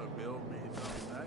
wanna build me something nice?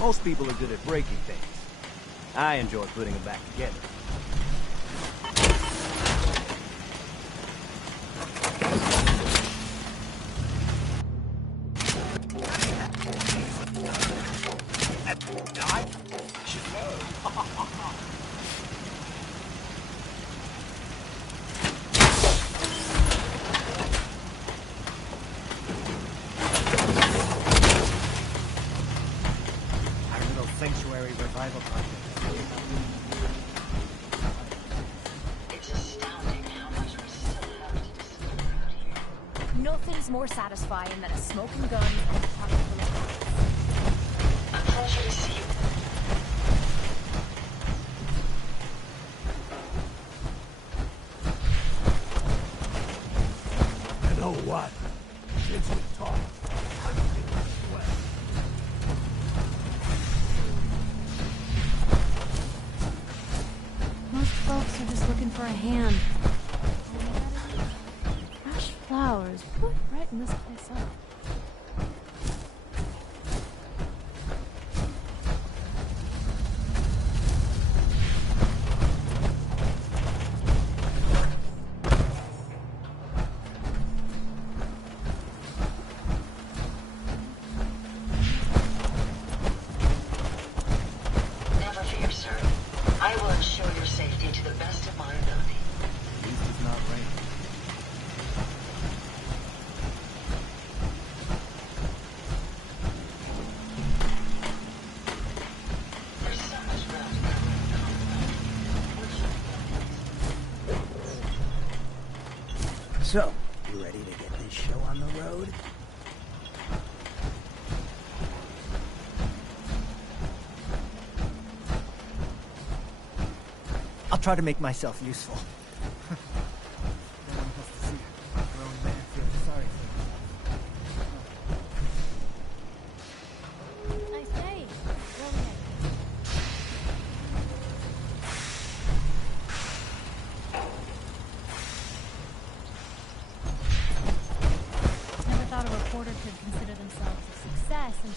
Most people are good at breaking things. I enjoy putting them back together. Sanctuary revival project. It's astounding how much we still have to discover out here. Nothing's more satisfying than a smoking gun and a pocket full of bullets. A pleasure to see you. You know what? Since we talked, I'm feeling sweat. Most folks are just looking for a hand. Fresh flowers, what brighten this place up? Never fear, sir. I will ensure your safety to the best of my ability. At least it's not raining. There's so much ground to cover and talk about. Would you So, you ready to get this show on the road? I'll try to make myself useful. No one has to see a grown man feel sorry for himself.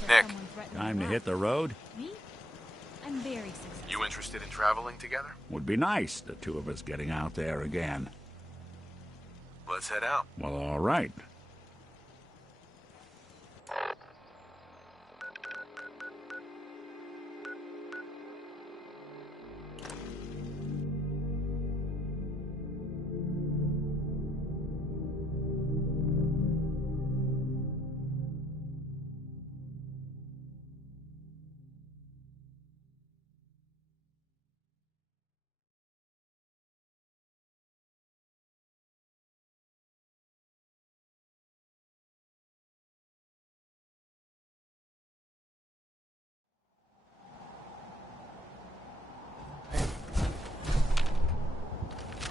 Nick. someone threatening Time to us. hit the road? Me? I'm very successful. You interested in traveling together? Would be nice, the two of us getting out there again. Let's head out. Well, all right.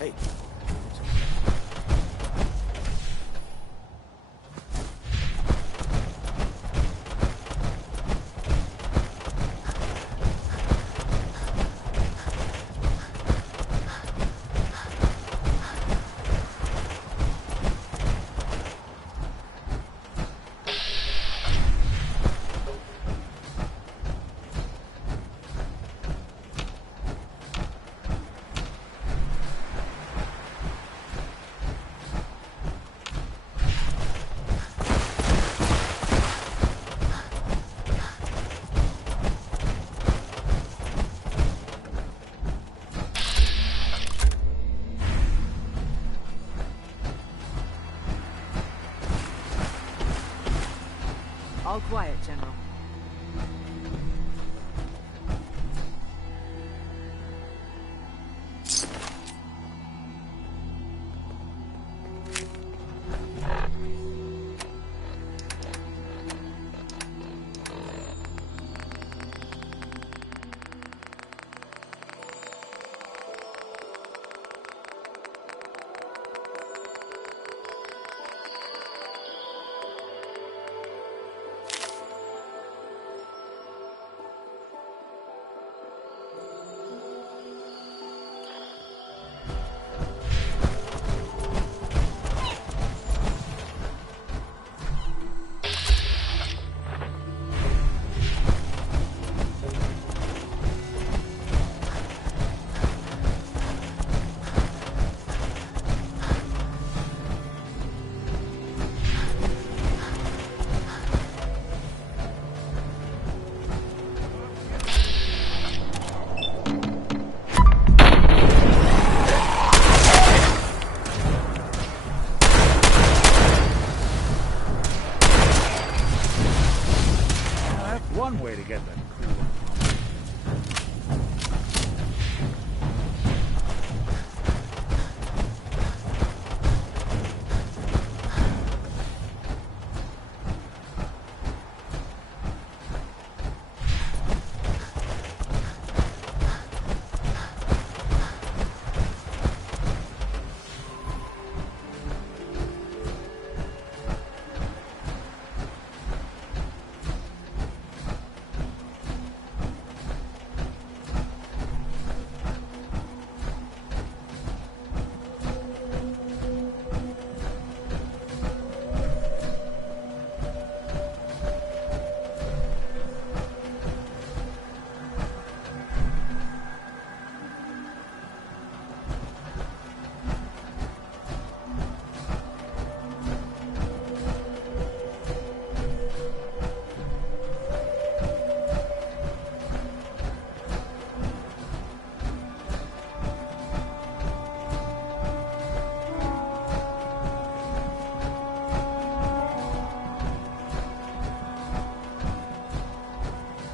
Hey. All quiet, General. One way to get that crew.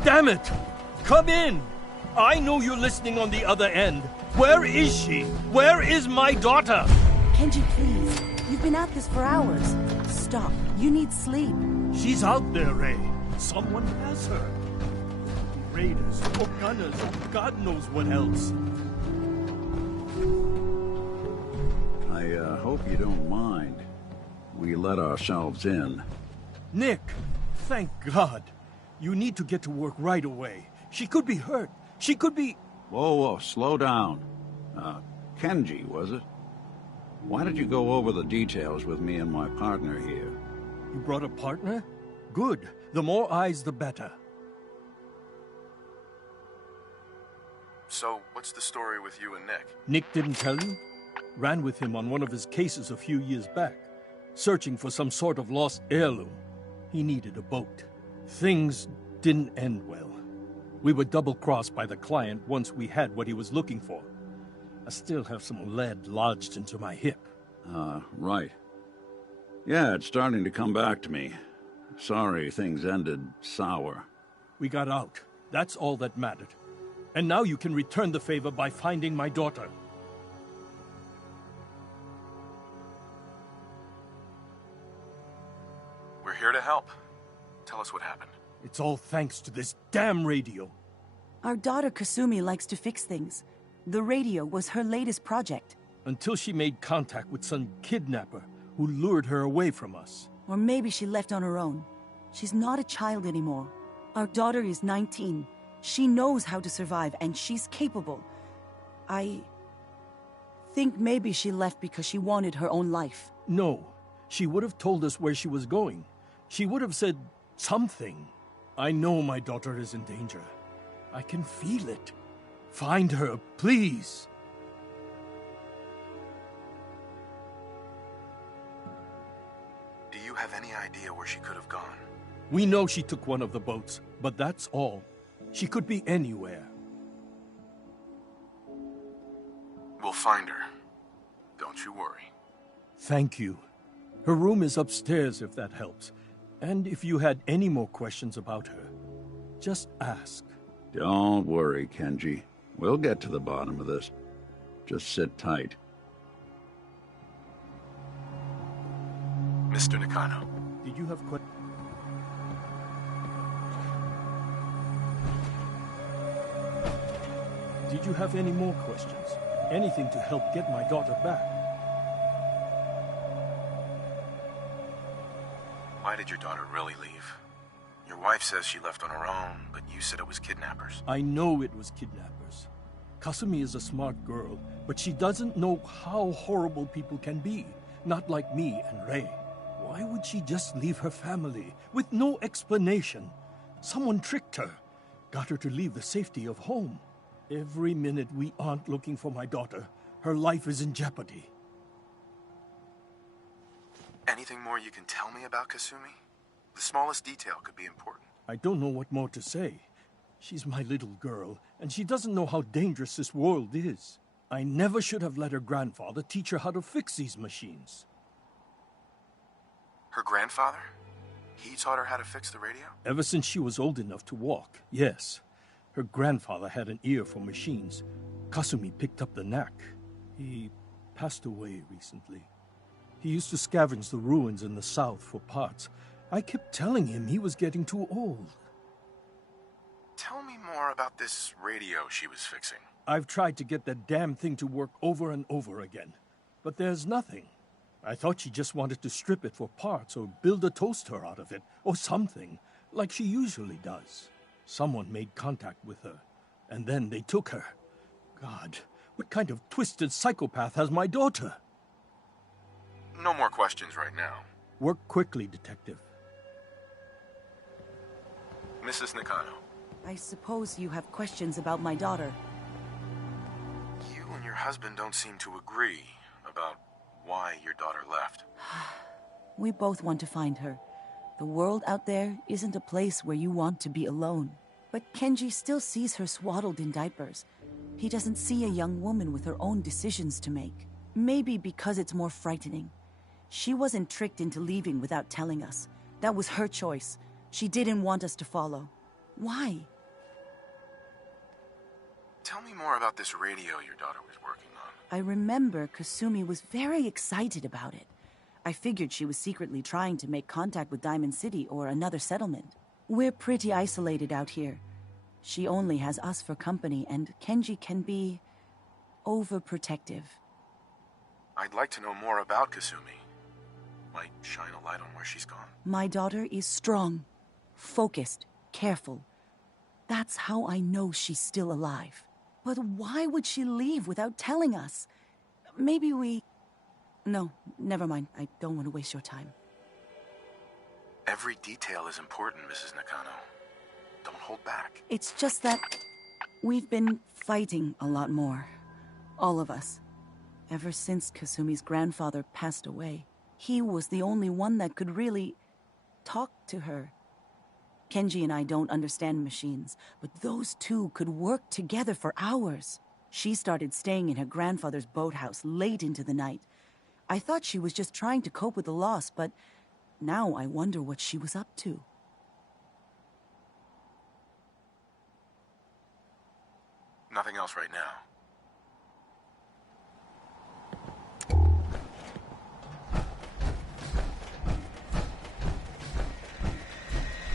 Damn it! Come in! I know you're listening on the other end. Where is she? Where is my daughter? Kenji, please. You've been at this for hours. Stop. You need sleep. She's out there, Ray. Someone has her. Raiders, or gunners, or God knows what else. I hope you don't mind. We let ourselves in. Nick, thank God. You need to get to work right away. She could be hurt. She could be... Whoa, slow down. Kenji, was it? Why did you go over the details with me and my partner here? You brought a partner? Good. The more eyes, the better. So, what's the story with you and Nick? Nick didn't tell you? Ran with him on one of his cases a few years back, searching for some sort of lost heirloom. He needed a boat. Things didn't end well. We were double-crossed by the client once we had what he was looking for. I still have some lead lodged into my hip. Right. Yeah, it's starting to come back to me. Sorry things ended sour. We got out. That's all that mattered. And now you can return the favor by finding my daughter. We're here to help. Tell us what happened. It's all thanks to this damn radio. Our daughter Kasumi likes to fix things. The radio was her latest project. Until she made contact with some kidnapper who lured her away from us. Or maybe she left on her own. She's not a child anymore. Our daughter is 19. She knows how to survive, and she's capable. I think maybe she left because she wanted her own life. No, she would have told us where she was going. She would have said something. I know my daughter is in danger. I can feel it. Find her, please. Do you have any idea where she could have gone? We know she took one of the boats, but that's all. She could be anywhere. We'll find her. Don't you worry. Thank you. Her room is upstairs if that helps. And if you had any more questions about her, just ask. Don't worry, Kenji. We'll get to the bottom of this. Just sit tight. Mr. Nakano. Did you have questions? Did you have any more questions? Anything to help get my daughter back? Why did your daughter really leave? Your wife says she left on her own, but you said it was kidnappers. I know it was kidnappers. Kasumi is a smart girl, but she doesn't know how horrible people can be. Not like me and Rei. Why would she just leave her family with no explanation? Someone tricked her. Got her to leave the safety of home. Every minute we aren't looking for my daughter, her life is in jeopardy. Anything more you can tell me about Kasumi? The smallest detail could be important. I don't know what more to say. She's my little girl, and she doesn't know how dangerous this world is. I never should have let her grandfather teach her how to fix these machines. Her grandfather? He taught her how to fix the radio? Ever since she was old enough to walk, yes. Her grandfather had an ear for machines. Kasumi picked up the knack. He passed away recently. He used to scavenge the ruins in the south for parts. I kept telling him he was getting too old. Tell me more about this radio she was fixing. I've tried to get that damn thing to work over and over again, but there's nothing. I thought she just wanted to strip it for parts or build a toaster out of it, or something, like she usually does. Someone made contact with her, and then they took her. God, what kind of twisted psychopath has my daughter? No more questions right now. Work quickly, Detective. Mrs. Nakano. I suppose you have questions about my daughter. You and your husband don't seem to agree about why your daughter left. We both want to find her. The world out there isn't a place where you want to be alone. But Kenji still sees her swaddled in diapers. He doesn't see a young woman with her own decisions to make. Maybe because it's more frightening. She wasn't tricked into leaving without telling us. That was her choice. She didn't want us to follow. Why? Tell me more about this radio your daughter was working on. I remember Kasumi was very excited about it. I figured she was secretly trying to make contact with Diamond City or another settlement. We're pretty isolated out here. She only has us for company, and Kenji can be overprotective. I'd like to know more about Kasumi. Might shine a light on where she's gone. My daughter is strong, focused, careful. That's how I know she's still alive. But why would she leave without telling us? Maybe we... No, never mind. I don't want to waste your time. Every detail is important, Mrs. Nakano. Don't hold back. It's just that we've been fighting a lot more. All of us. Ever since Kasumi's grandfather passed away. He was the only one that could really talk to her. Kenji and I don't understand machines, but those two could work together for hours. She started staying in her grandfather's boathouse late into the night. I thought she was just trying to cope with the loss, but now I wonder what she was up to. Nothing else right now.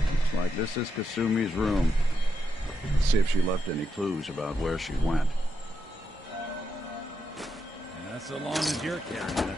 Looks like this is Kasumi's room. Let's see if she left any clues about where she went. Yeah, so long as you're carrying it.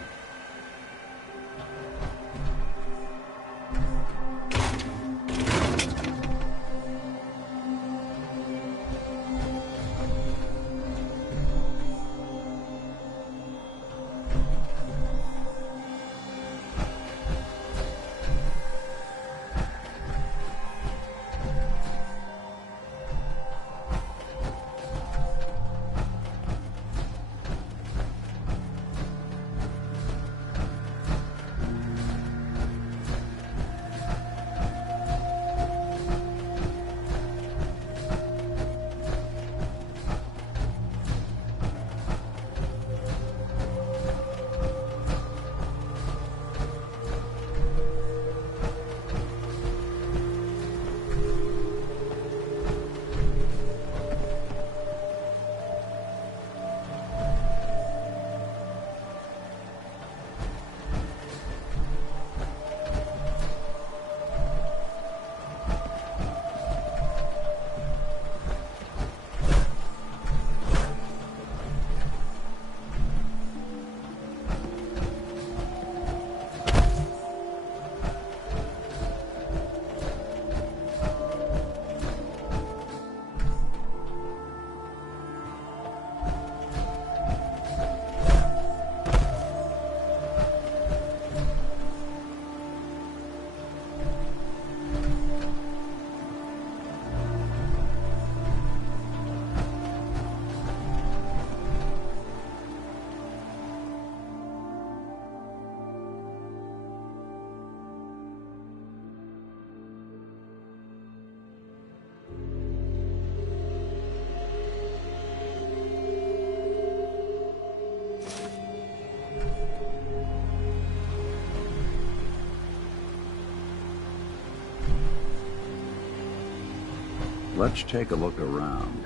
Let's take a look around.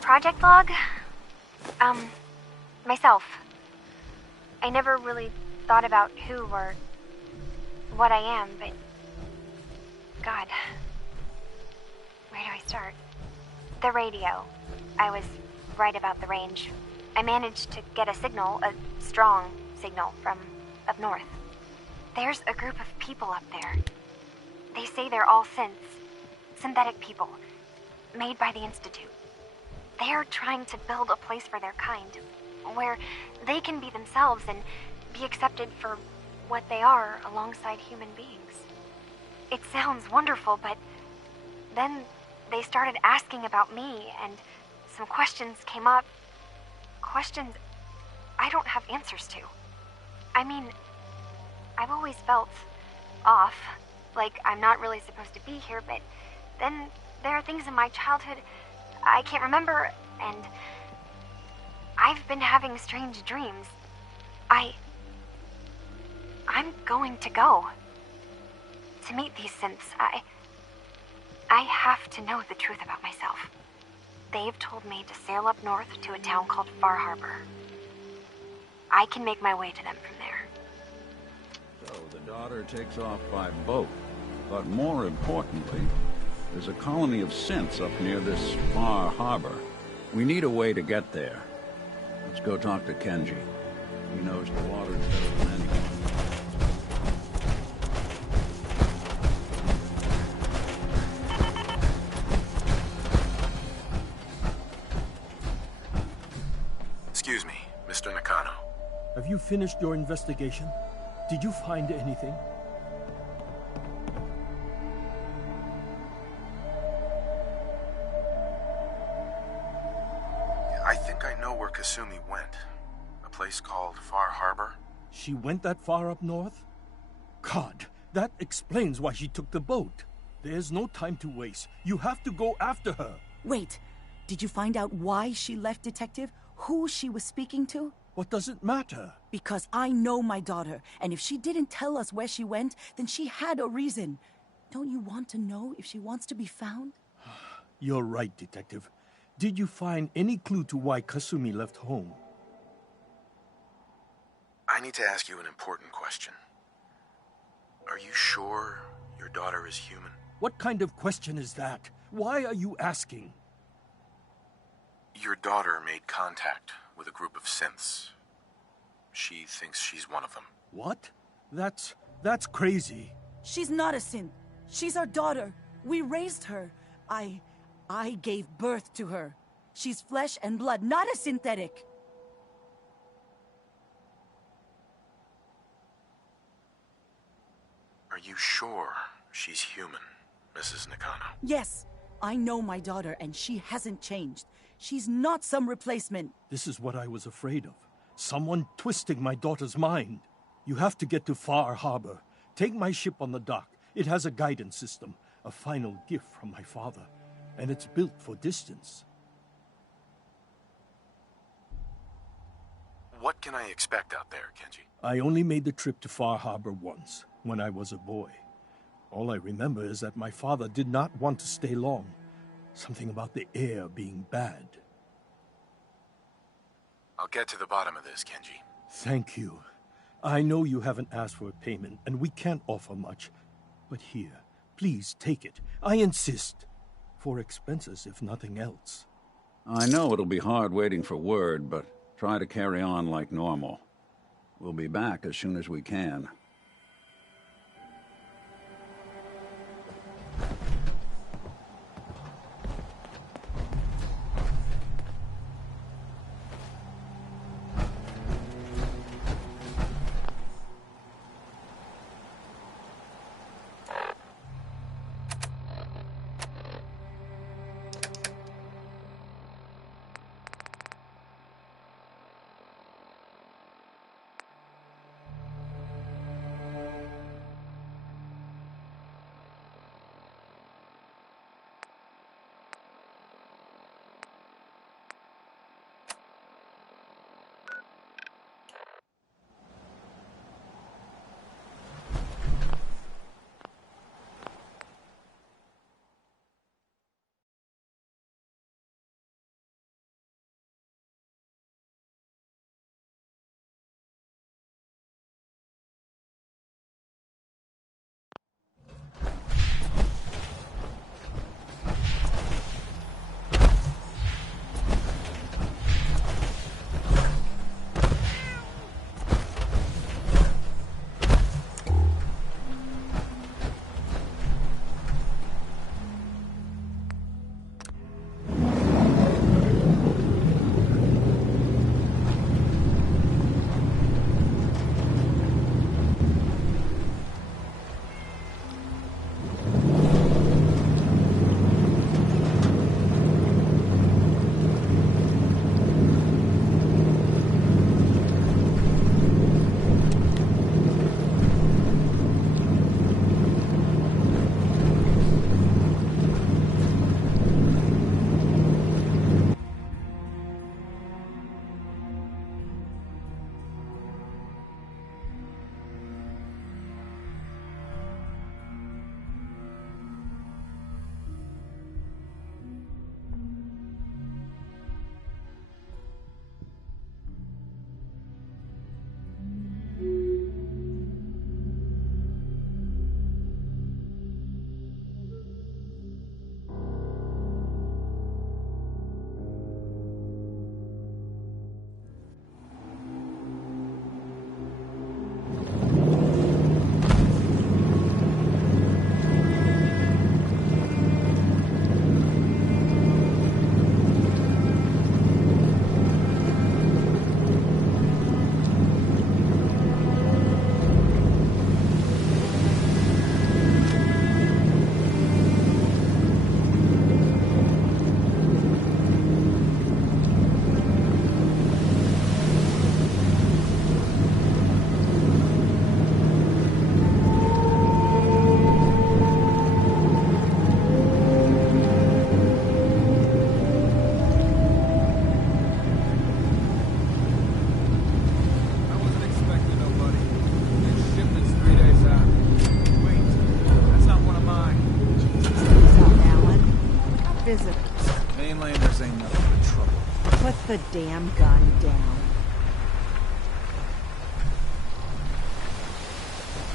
Project log? Myself. I never really thought about who or what I am, but God, where do I start? The radio. I was right about the range. I managed to get a signal, a strong signal from up north. There's a group of people up there. They say they're all synthetic people, made by the Institute. They're trying to build a place for their kind, where they can be themselves and be accepted for what they are alongside human beings. It sounds wonderful, but then they started asking about me, and some questions came up. Questions I don't have answers to. I mean, I've always felt off, like I'm not really supposed to be here, but then there are things in my childhood I can't remember, and I've been having strange dreams. I'm going to go to meet these synths. I have to know the truth about myself. they've told me to sail up north to a town called Far Harbor. I can make my way to them from there. So the daughter takes off by boat. But more importantly, there's a colony of synths up near this Far Harbor. We need a way to get there. Let's go talk to Kenji. He knows the water better than anyone. Excuse me, Mr. Nakano. Have you finished your investigation? Did you find anything? I think I know where Kasumi went. A place called Far Harbor. She went that far up north? God, that explains why she took the boat. There's no time to waste. You have to go after her. Wait, did you find out why she left, Detective? Who she was speaking to? What does it matter? Because I know my daughter, and if she didn't tell us where she went, then she had a reason. Don't you want to know if she wants to be found? You're right, Detective. Did you find any clue to why Kasumi left home? I need to ask you an important question. Are you sure your daughter is human? What kind of question is that? Why are you asking? Your daughter made contact with a group of synths. She thinks she's one of them. What? That's crazy. She's not a synth. She's our daughter. We raised her. I gave birth to her. She's flesh and blood, not a synthetic. Are you sure she's human, Mrs. Nakano? Yes, I know my daughter, and she hasn't changed. She's not some replacement. This is what I was afraid of. Someone twisting my daughter's mind. You have to get to Far Harbor. Take my ship on the dock. It has a guidance system, a final gift from my father, and it's built for distance. What can I expect out there, Kenji? I only made the trip to Far Harbor once, when I was a boy. All I remember is that my father did not want to stay long. Something about the air being bad. I'll get to the bottom of this, Kenji. Thank you. I know you haven't asked for a payment, and we can't offer much. But here, please take it. I insist. For expenses, if nothing else. I know it'll be hard waiting for word, but try to carry on like normal. We'll be back as soon as we can. the damn gun down.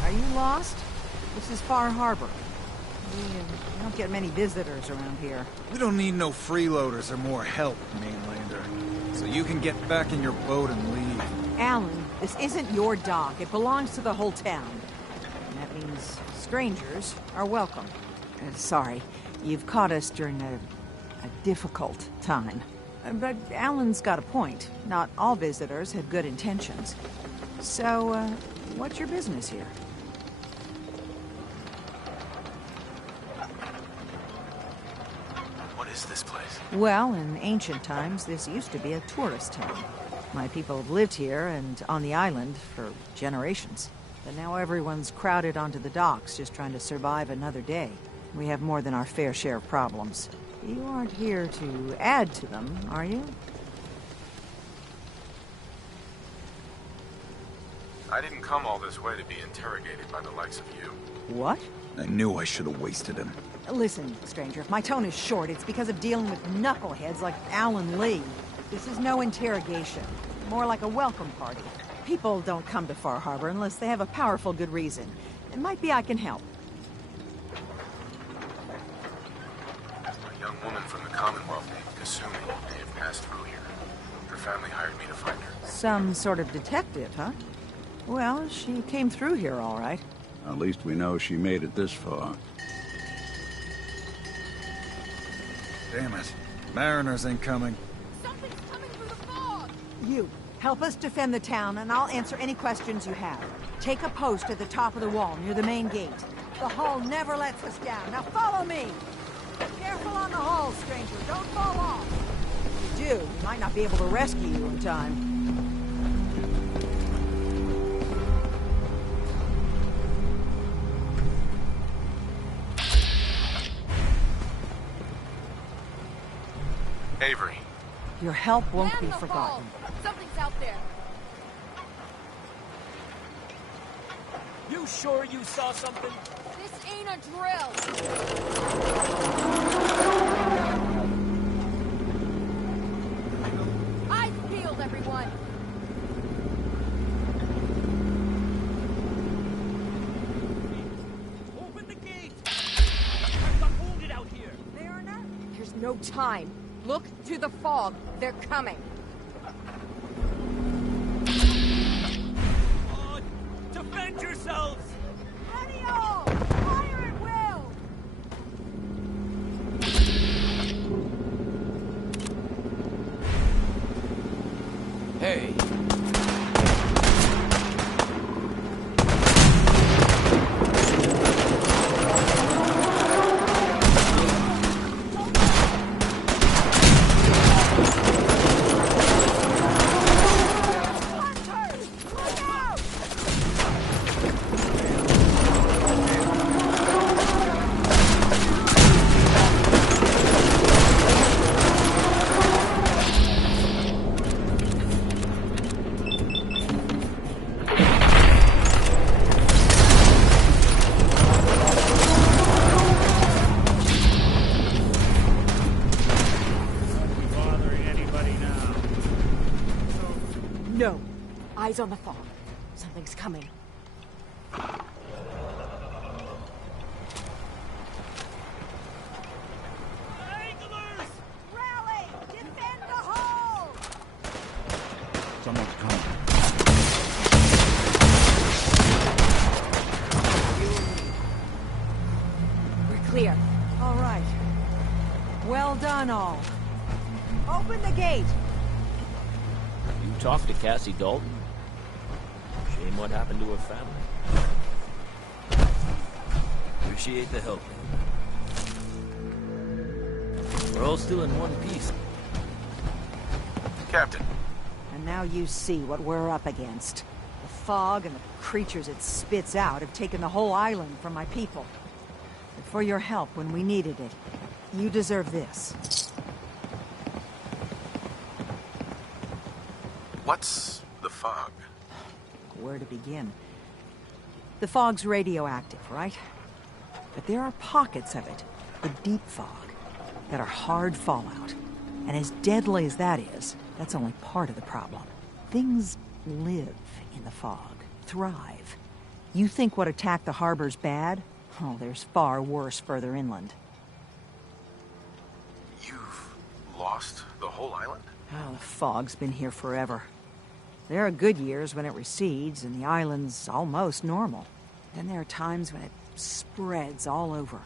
Are you lost? This is Far Harbor. We don't get many visitors around here. We don't need no freeloaders or more help, mainlander. So you can get back in your boat and leave. Alan, this isn't your dock. It belongs to the whole town. And that means strangers are welcome. Sorry, you've caught us during a difficult time. But Alan's got a point. Not all visitors have good intentions. So, what's your business here? What is this place? Well, in ancient times, this used to be a tourist town. My people have lived here and on the island for generations. But now everyone's crowded onto the docks just trying to survive another day. We have more than our fair share of problems. You aren't here to add to them, are you? I didn't come all this way to be interrogated by the likes of you. What? I knew I should have wasted him. Listen, stranger, if my tone is short, it's because of dealing with knuckleheads like Alan Lee. This is no interrogation. More like a welcome party. People don't come to Far Harbor unless they have a powerful good reason. It might be I can help. A young woman from the Commonwealth named Kasumi may have passed through here. Her family hired me to find her. Some sort of detective, huh? Well, she came through here all right. At least we know she made it this far. Damn it. Mariners ain't coming. Something's coming through the fog! You, help us defend the town, and I'll answer any questions you have. Take a post at the top of the wall, near the main gate. The hull never lets us down. Now follow me! Careful on the hull, stranger. Don't fall off. If you do, we might not be able to rescue you in time. Avery. Your help won't Man be the forgotten. fog. Something's out there. You sure you saw something? This ain't a drill. Eyes peeled, everyone. Open the gate! I've got wounded out here. There's no time. Look to the fog. They're coming. On! Defend yourselves! Ready all! Fire at will! Hey. No. Eyes on the fog. Something's coming. Anglers! Rally! Defend the hull! Someone's coming. We're clear. All right. Well done, all. Open the gate! You talked to Cassie Dalton? Shame what happened to her family. Appreciate the help. We're all still in one piece. Captain. And now you see what we're up against. The fog and the creatures it spits out have taken the whole island from my people. But for your help when we needed it, you deserve this. What's the fog? Where to begin? The fog's radioactive, right? But there are pockets of it, the deep fog, that are hard fallout. And as deadly as that is, that's only part of the problem. Things live in the fog, thrive. You think what attacked the harbor's bad? Oh, there's far worse further inland. You've lost the whole island? Oh, the fog's been here forever. There are good years when it recedes and the island's almost normal. Then there are times when it spreads all over.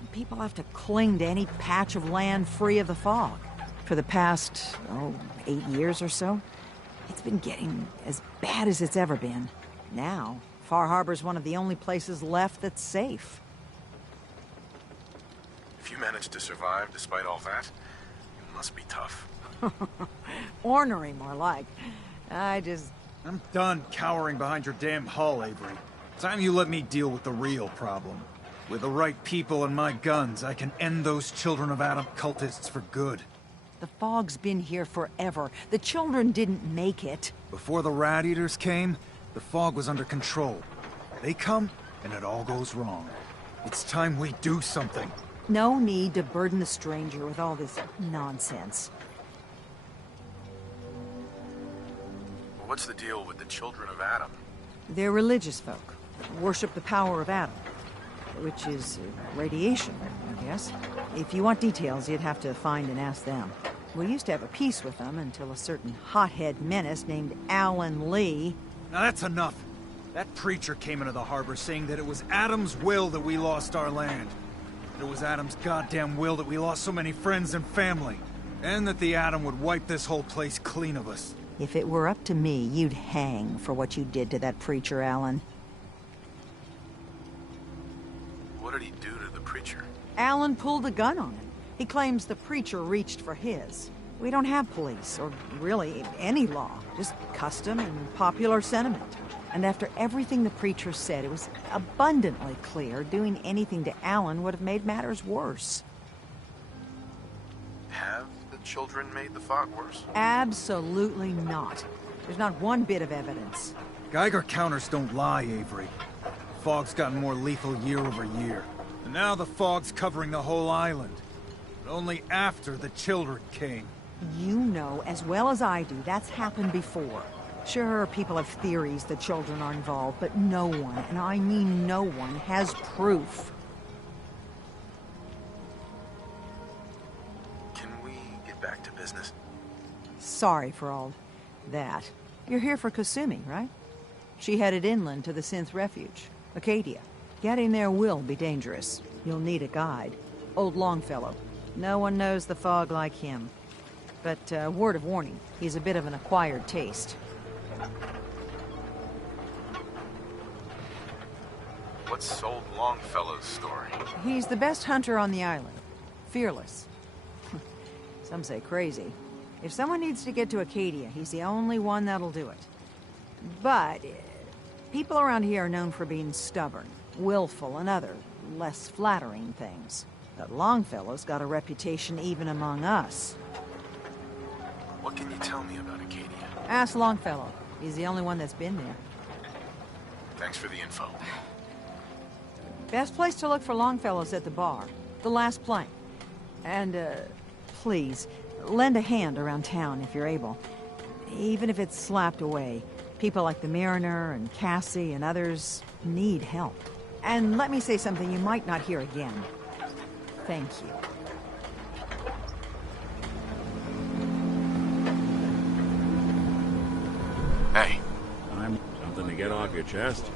And people have to cling to any patch of land free of the fog. For the past, 8 years or so, it's been getting as bad as it's ever been. Now, Far Harbor's one of the only places left that's safe. If you managed to survive despite all that, it must be tough. Ornery, more like. I'm done cowering behind your damn hull, Avery. Time you let me deal with the real problem. With the right people and my guns, I can end those Children of Adam cultists for good. The fog's been here forever. The children didn't make it. Before the Rat Eaters came, the fog was under control. They come, and it all goes wrong. It's time we do something. No need to burden the stranger with all this nonsense. What's the deal with the Children of Adam? They're religious folk. Worship the power of Adam. Which is radiation, I guess. If you want details, you'd have to find and ask them. We used to have a peace with them until a certain hothead menace named Alan Lee... Now that's enough. That preacher came into the harbor saying that it was Adam's will that we lost our land. That it was Adam's goddamn will that we lost so many friends and family. And that the Adam would wipe this whole place clean of us. If it were up to me, you'd hang for what you did to that preacher, Alan. What did he do to the preacher? Alan pulled a gun on him. He claims the preacher reached for his. We don't have police, or really any law. Just custom and popular sentiment. And after everything the preacher said, it was abundantly clear doing anything to Alan would have made matters worse. Have the children made the fog worse? Absolutely not. There's not one bit of evidence. Geiger counters don't lie, Avery. The fog's gotten more lethal year over year. And now the fog's covering the whole island. But only after the children came. You know as well as I do that's happened before. Sure, people have theories the children are involved, but no one, and I mean no one, has proof. Can we get back to business? Sorry for all that. You're here for Kasumi, right? She headed inland to the Synth Refuge, Acadia. Getting there will be dangerous. You'll need a guide. Old Longfellow. No one knows the fog like him. But, word of warning, he's a bit of an acquired taste. What's old Longfellow's story? He's the best hunter on the island. Fearless. Some say crazy. If someone needs to get to Acadia, he's the only one that'll do it. But, people around here are known for being stubborn, willful, and other, less flattering things. But Longfellow's got a reputation even among us. What can you tell me about Acadia? Ask Longfellow. He's the only one that's been there. Thanks for the info. Best place to look for Longfellow's at the bar. The last plank. And, please, lend a hand around town if you're able. Even if it's slapped away. People like the Mariner and Cassie and others need help. And let me say something you might not hear again. Thank you. Hey. Something to get off your chest?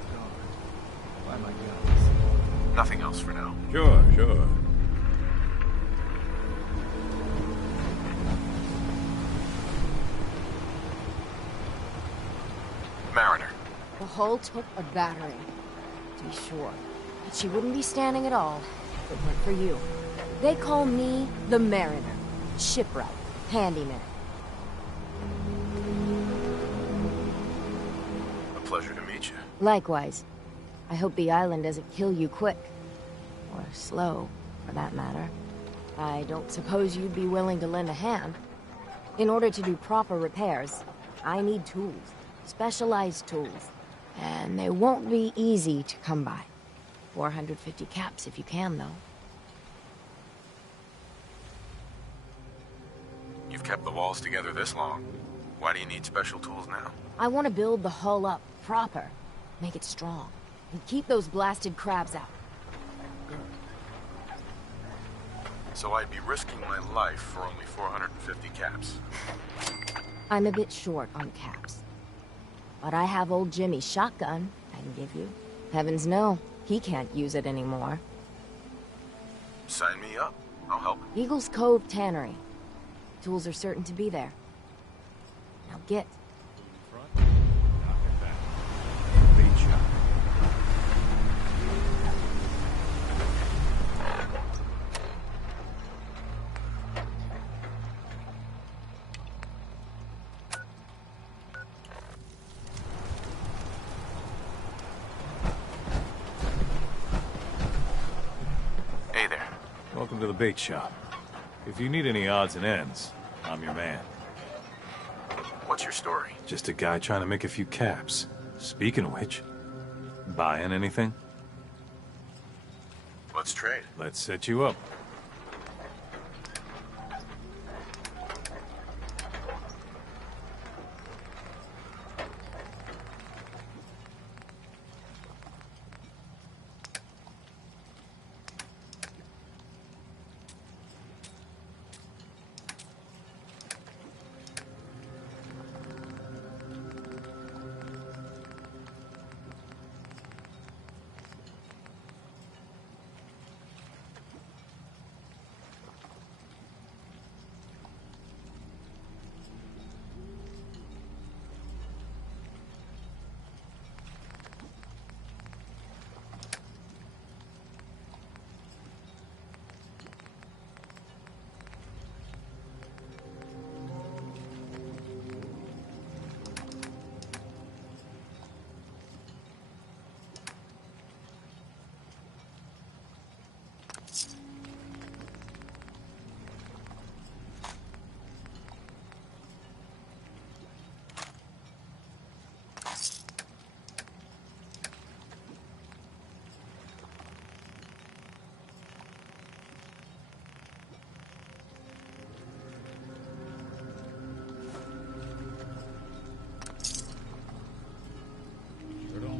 Nothing else for now. Sure, sure. Mariner. The hull took a battering, to be sure. But she wouldn't be standing at all if it weren't for you. They call me the Mariner. Shipwright. Handyman. A pleasure to meet you. Likewise. I hope the island doesn't kill you quick. Or slow, for that matter. I don't suppose you'd be willing to lend a hand. In order to do proper repairs, I need tools. Specialized tools. And they won't be easy to come by. 450 caps if you can, though. kept the walls together this long. Why do you need special tools now? I want to build the hull up proper, make it strong, and keep those blasted crabs out. So I'd be risking my life for only 450 caps. I'm a bit short on caps. But I have old Jimmy's shotgun I can give you. Heavens no, he can't use it anymore. Sign me up. I'll help. Eagles Cove Tannery. Tools are certain to be there. Now get. Bait shop. Hey there. Welcome to the bait shop. If you need any odds and ends, I'm your man. What's your story? Just a guy trying to make a few caps. Speaking of which, buying anything? Let's trade. Let's set you up.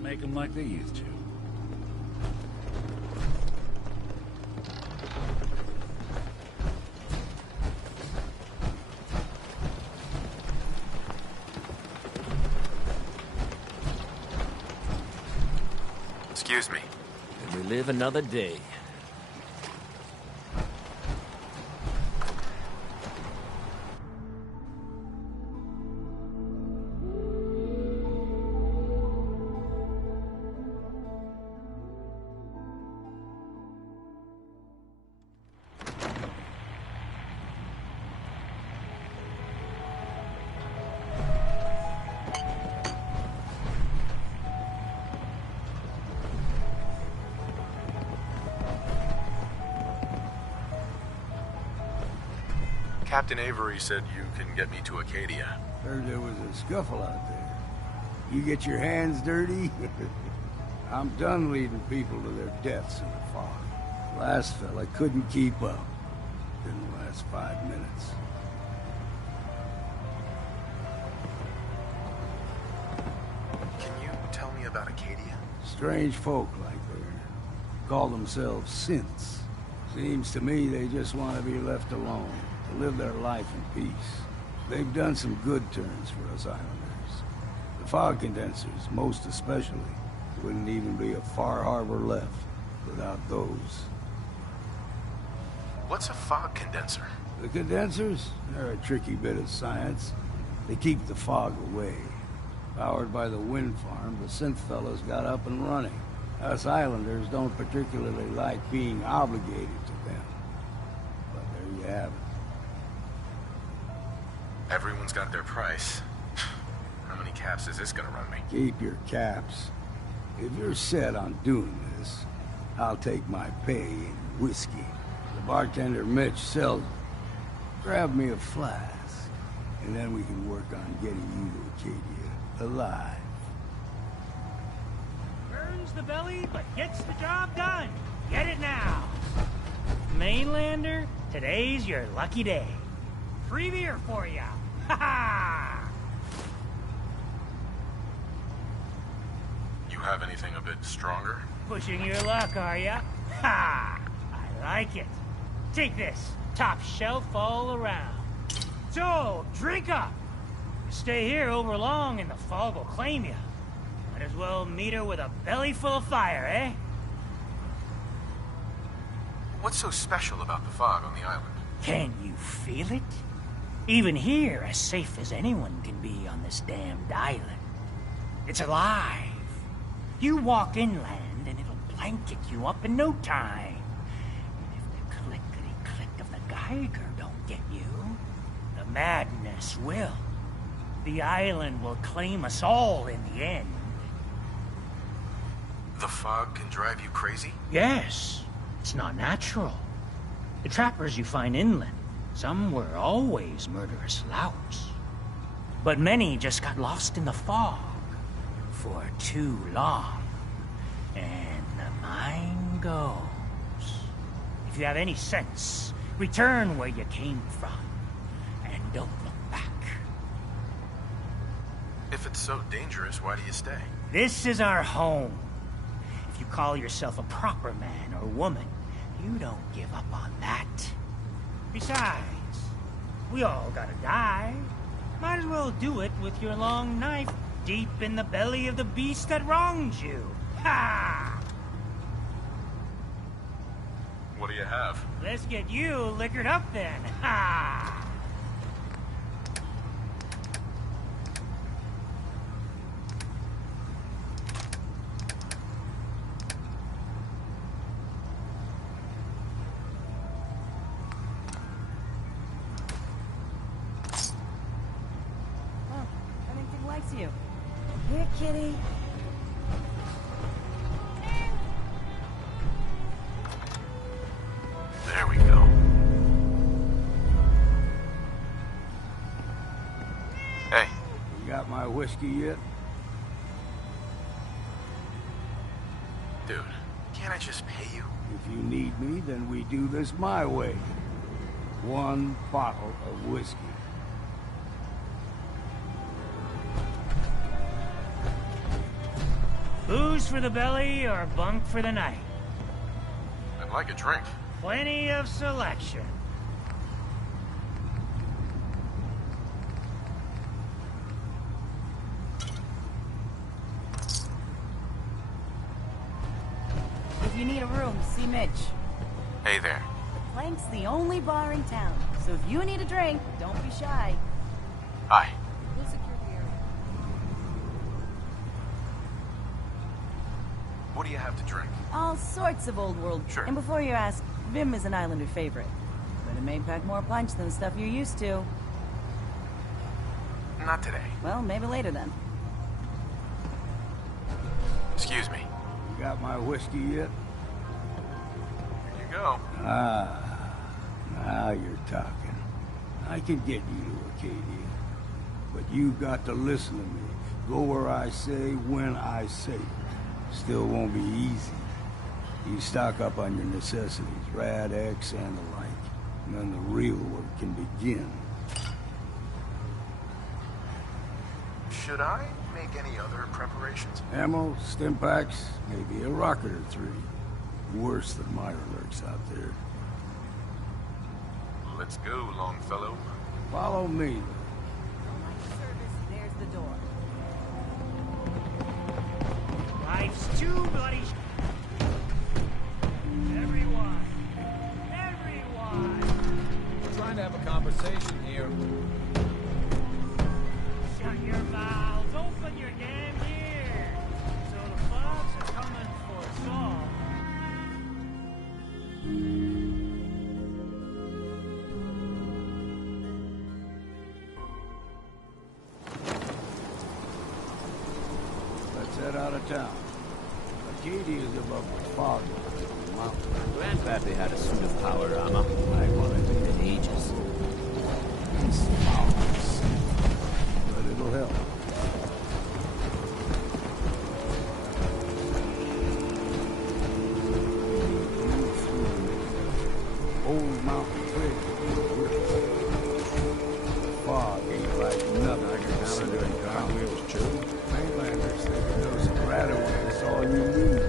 Make them like they used to. Excuse me. And we live another day. Captain Avery said you can get me to Acadia. Heard there was a scuffle out there. You get your hands dirty? I'm done leading people to their deaths in the fog. Last fella couldn't keep up. Didn't last 5 minutes. Can you tell me about Acadia? Strange folk like they call themselves synths. Seems to me they just want to be left alone, to live their life in peace. They've done some good turns for us islanders. The fog condensers, most especially, wouldn't even be a Far Harbor left without those. What's a fog condenser? The condensers? They're a tricky bit of science. They keep the fog away. Powered by the wind farm, the synth fellows got up and running. Us islanders don't particularly like being obligated to them. But there you have it. Everyone's got their price. How many caps is this gonna run me? Keep your caps. If you're set on doing this, I'll take my pay in whiskey. The bartender Mitch sells it. Grab me a flask, and then we can work on getting you to Acadia alive. Burns the belly, but gets the job done. Get it now. Mainlander, today's your lucky day. Free beer for ya. Ha ha! You have anything a bit stronger? Pushing your luck, are ya? Ha! I like it. Take this. Top shelf all around. So, drink up. You stay here over long and the fog will claim you. Might as well meet her with a belly full of fire, eh? What's so special about the fog on the island? Can you feel it? Even here, as safe as anyone can be on this damned island. It's alive. You walk inland and it'll blanket you up in no time. And if the clickety-click of the Geiger don't get you, the madness will. The island will claim us all in the end. The fog can drive you crazy? Yes. It's not natural. The trappers you find inland, some were always murderous louts. But many just got lost in the fog for too long. And the mind goes. If you have any sense, return where you came from. And don't look back. If it's so dangerous, why do you stay? This is our home. If you call yourself a proper man or woman, you don't give up on that. Besides, we all gotta die. Might as well do it with your long knife deep in the belly of the beast that wronged you. Ha! What do you have? Let's get you liquored up then. Ha! You. Here, kitty. There we go. Hey. You got my whiskey yet? Dude, can't I just pay you? If you need me, then we do this my way. 1 bottle of whiskey. Booze for the belly or bunk for the night? I'd like a drink. Plenty of selection. If you need a room, see Mitch. Hey there. The Plank's the only bar in town, so if you need a drink, don't be shy. Hi. We'll secure the area. What do you have to drink? All sorts of old world. Sure. And before you ask, Vim is an Islander favorite. But it may pack more punch than the stuff you're used to. Not today. Well, maybe later then. Excuse me. You got my whiskey yet? Here you go. Ah, now you're talking. I can get you to Acadia. But you got to listen to me. Go where I say, when I say it. Still won't be easy. You stock up on your necessities, Rad X and the like. And then the real work can begin. Should I make any other preparations? Ammo, stim packs, maybe a rocket or 3. Worse than Myra lurks out there. Let's go, Longfellow. Follow me. There's the door. Life's too bloody. Everyone. We're trying to have a conversation here. Shut your mouths. Open your damn ears. So the bugs are coming for us all. Let's head out of town. Acadia is above the fog on the mountain. Grandpappy had a suit of power armor. I wanted it in ages. It's flowers, but it'll help. Old mountain trail. we leave.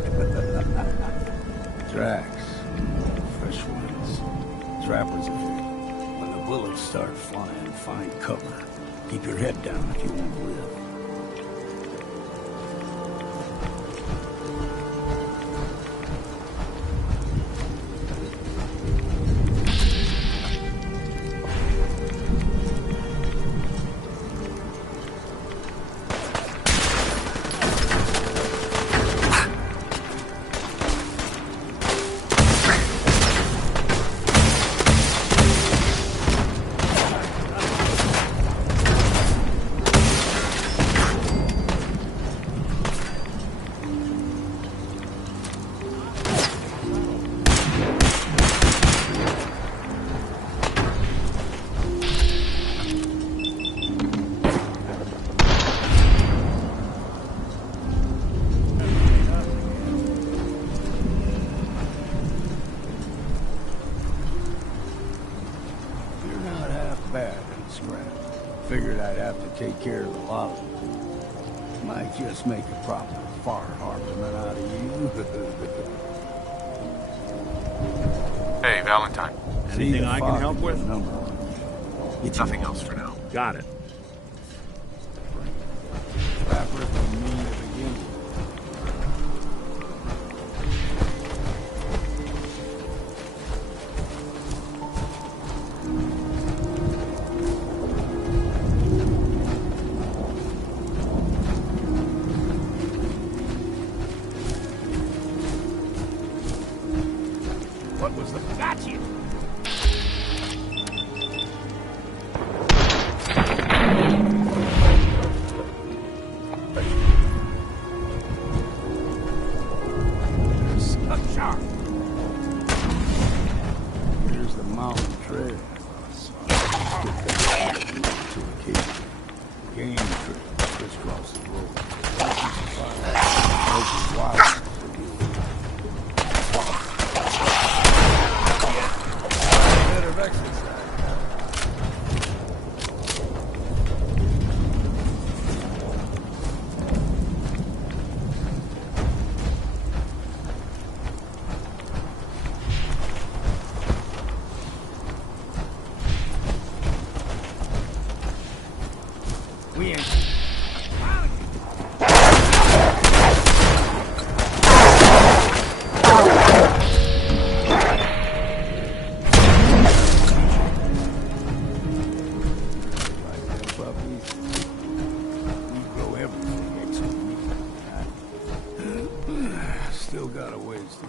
Tracks. Fresh ones. Trapper's effect. When the bullets start flying, find cover. Keep your head down if you want to live. Figured I'd have to take care of a lot of them. Might just make a proper far harborman out of you. Hey, Valentine. Anything I can help with? Nothing else for now. Got it. Trapper from me to begin with. What was the... Got you! Sharp. Here's the mountain trail. To a cave. Game trail. Crisscross the road. Wild. Bit of exercise. We ain't. Still got a ways to go.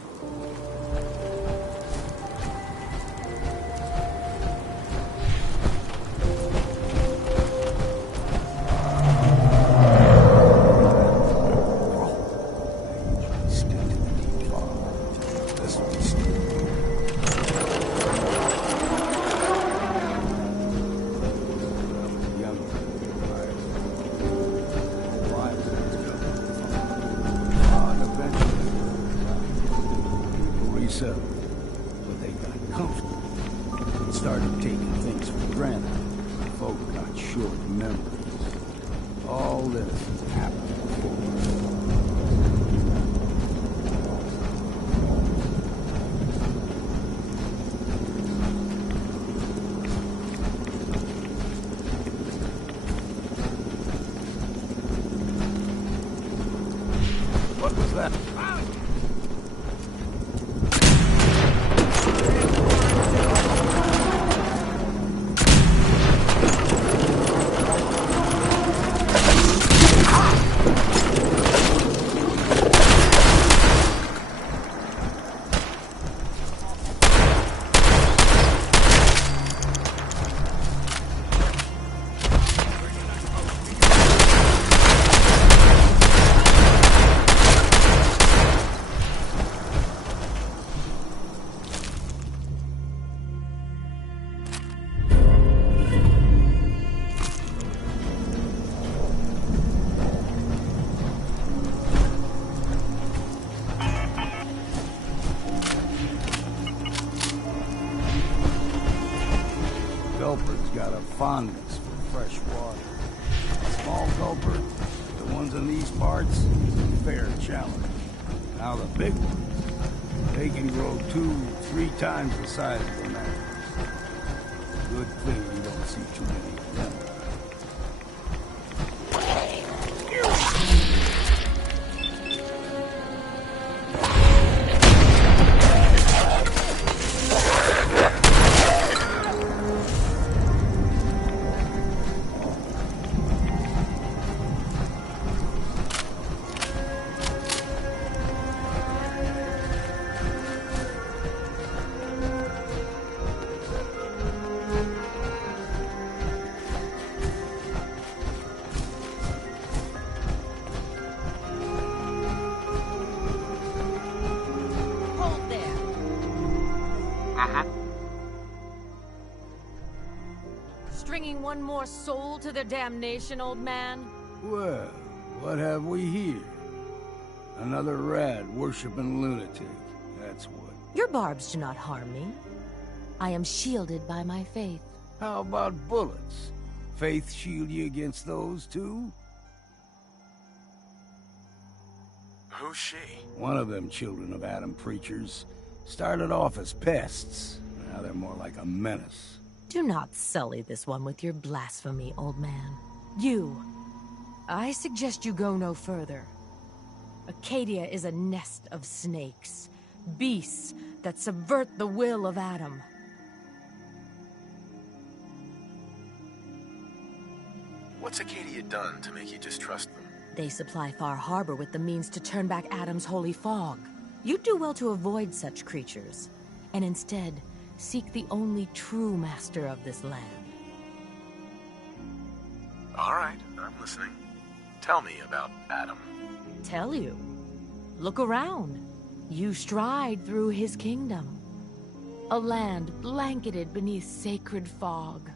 But they got comfortable and started taking things for granted. Folk got short memories. All this has happened before. What was that? Gulper's got a fondness for fresh water. Small gulper, the ones in these parts, is a fair challenge. Now the big ones, they can grow 2-3 times the size of the man. Good thing you don't see too many of them. Stringing one more soul to their damnation, old man? Well, what have we here? Another rad-worshipping lunatic, that's what. Your barbs do not harm me. I am shielded by my faith. How about bullets? Faith shield you against those, too? Who's she? One of them children of Adam preachers. Started off as pests. Now they're more like a menace. Do not sully this one with your blasphemy, old man. You. I suggest you go no further. Acadia is a nest of snakes. Beasts that subvert the will of Adam. What's Acadia done to make you distrust them? They supply Far Harbor with the means to turn back Adam's holy fog. You'd do well to avoid such creatures, and instead seek the only true master of this land. All right, I'm listening. Tell me about Adam. Tell you. Look around. You stride through his kingdom. A land blanketed beneath sacred fog.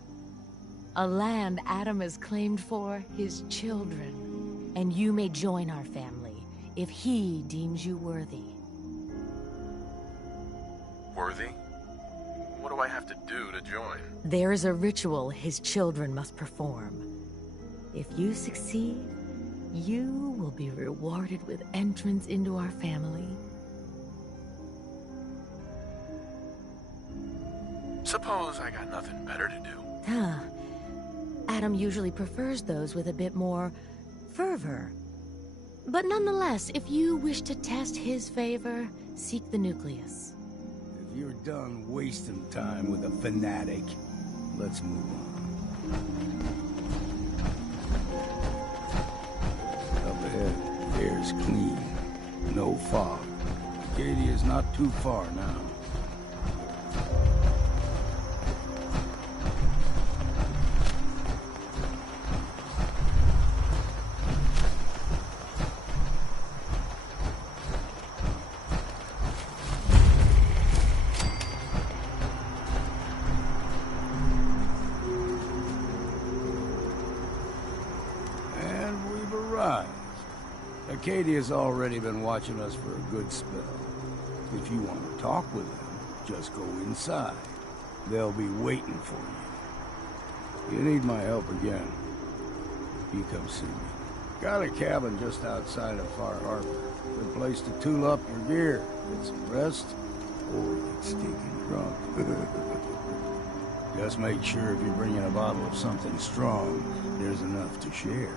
A land Adam has claimed for his children. And you may join our family if he deems you worthy. Worthy? What do I have to do to join? There is a ritual his children must perform. If you succeed, you will be rewarded with entrance into our family. Suppose I got nothing better to do. Huh. Adam usually prefers those with a bit more fervor. But nonetheless, if you wish to test his favor, seek the nucleus. If you're done wasting time with a fanatic, let's move on. Up ahead, air's clean. No fog. Acadia's not too far now. Acadia's already been watching us for a good spell. If you want to talk with them, just go inside. They'll be waiting for you. You need my help again, you come see me. Got a cabin just outside of Far Harbor. Good place to tool up your gear, get some rest, or get stinking drunk. Just make sure if you're bringing a bottle of something strong, there's enough to share.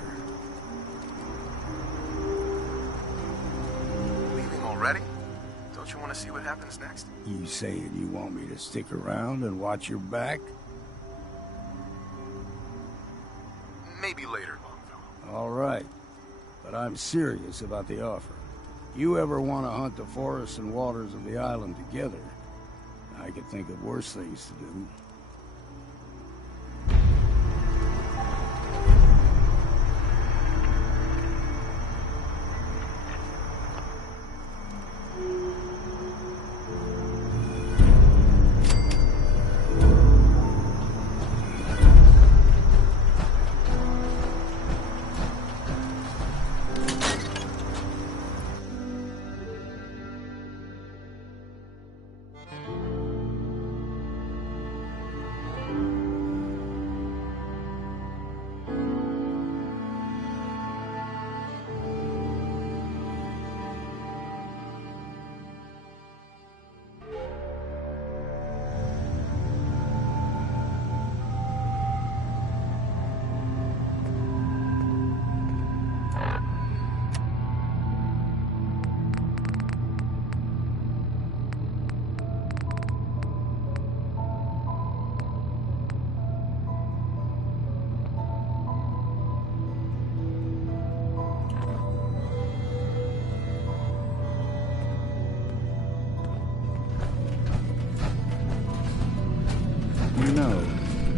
Ready? Don't you want to see what happens next? You saying you want me to stick around and watch your back? Maybe later, Longfellow. All right. But I'm serious about the offer. You ever want to hunt the forests and waters of the island together, I could think of worse things to do.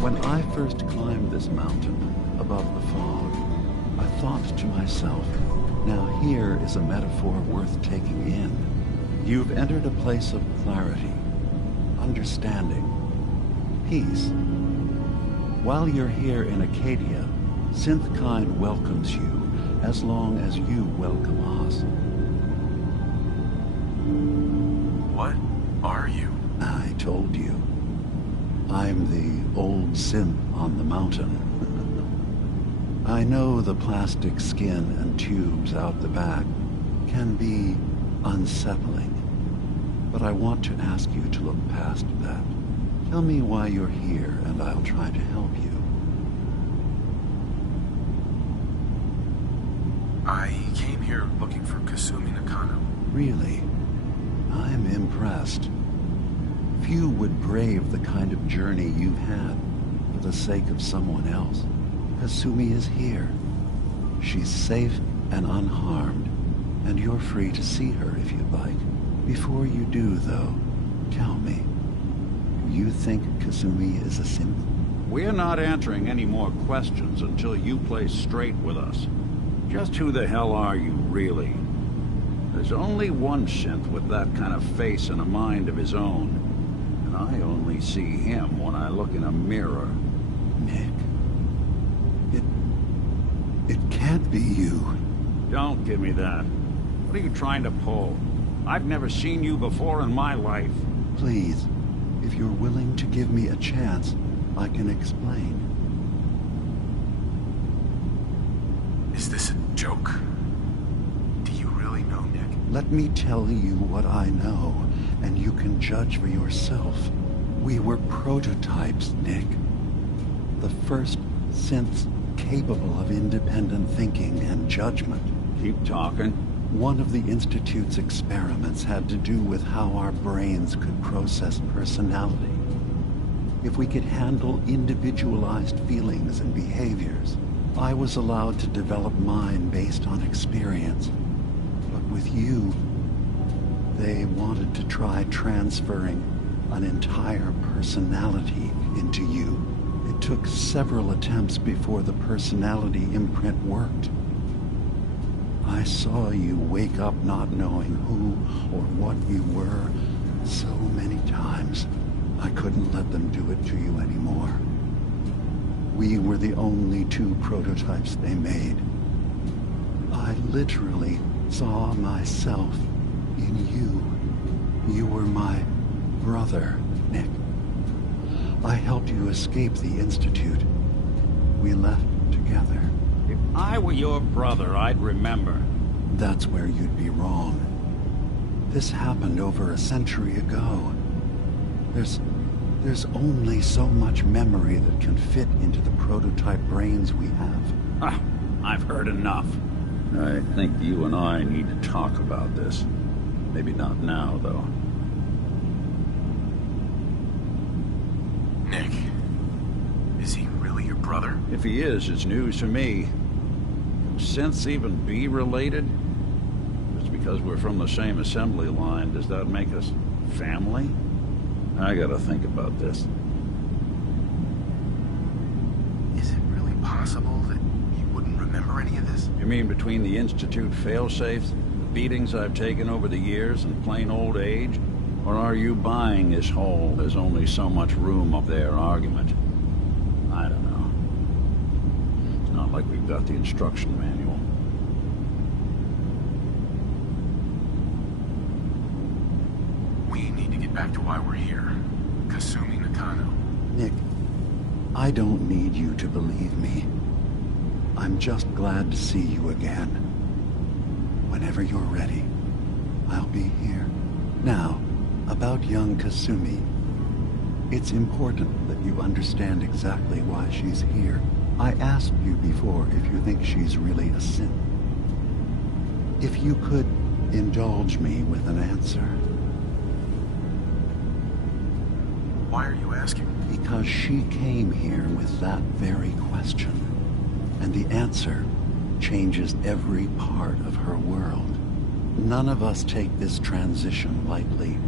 When I first climbed this mountain above the fog, I thought to myself, now here is a metaphor worth taking in. You've entered a place of clarity, understanding, peace. While you're here in Acadia, Synthkind welcomes you as long as you welcome us. What are you? I told you. I'm the old synth on the mountain. I know the plastic skin and tubes out the back can be unsettling, but I want to ask you to look past that. Tell me why you're here, and I'll try to help you. I came here looking for Kasumi Nakano. Really? I'm impressed. Few would brave the kind of journey you've had for the sake of someone else. Kasumi is here. She's safe and unharmed, and you're free to see her if you'd like. Before you do, though, tell me, do you think Kasumi is a synth? We're not answering any more questions until you play straight with us. Just who the hell are you, really? There's only one synth with that kind of face and a mind of his own. And I only see him when I look in a mirror. Nick. It can't be you. Don't give me that. What are you trying to pull? I've never seen you before in my life. Please, if you're willing to give me a chance, I can explain. Is this a joke? Do you really know, Nick? Let me tell you what I know, and you can judge for yourself. We were prototypes, Nick. The first synths capable of independent thinking and judgment. Keep talking. One of the Institute's experiments had to do with how our brains could process personality. If we could handle individualized feelings and behaviors, I was allowed to develop mine based on experience. But with you, they wanted to try transferring an entire personality into you. It took several attempts before the personality imprint worked. I saw you wake up not knowing who or what you were so many times. I couldn't let them do it to you anymore. We were the only two prototypes they made. I literally saw myself in you. You were my brother, Nick. I helped you escape the Institute. We left together. If I were your brother, I'd remember. That's where you'd be wrong. This happened over a century ago. There's only so much memory that can fit into the prototype brains we have. Ah, I've heard enough. I think you and I need to talk about this. Maybe not now, though. Nick, is he really your brother? If he is, it's news to me. Can synths even be related? Just because we're from the same assembly line, does that make us family? I gotta think about this. Is it really possible that you wouldn't remember any of this? You mean between the Institute failsafes, the beatings I've taken over the years, and plain old age? Or are you buying this whole "there's only so much room up there" argument? I don't know. It's not like we've got the instruction manual. We need to get back to why we're here. Kasumi Nakano. Nick, I don't need you to believe me. I'm just glad to see you again. Whenever you're ready, I'll be here. Now, about young Kasumi. It's important that you understand exactly why she's here. I asked you before if you think she's really a synth. If you could indulge me with an answer. Why are you asking? Because she came here with that very question. And the answer changes every part of her world. None of us take this transition lightly.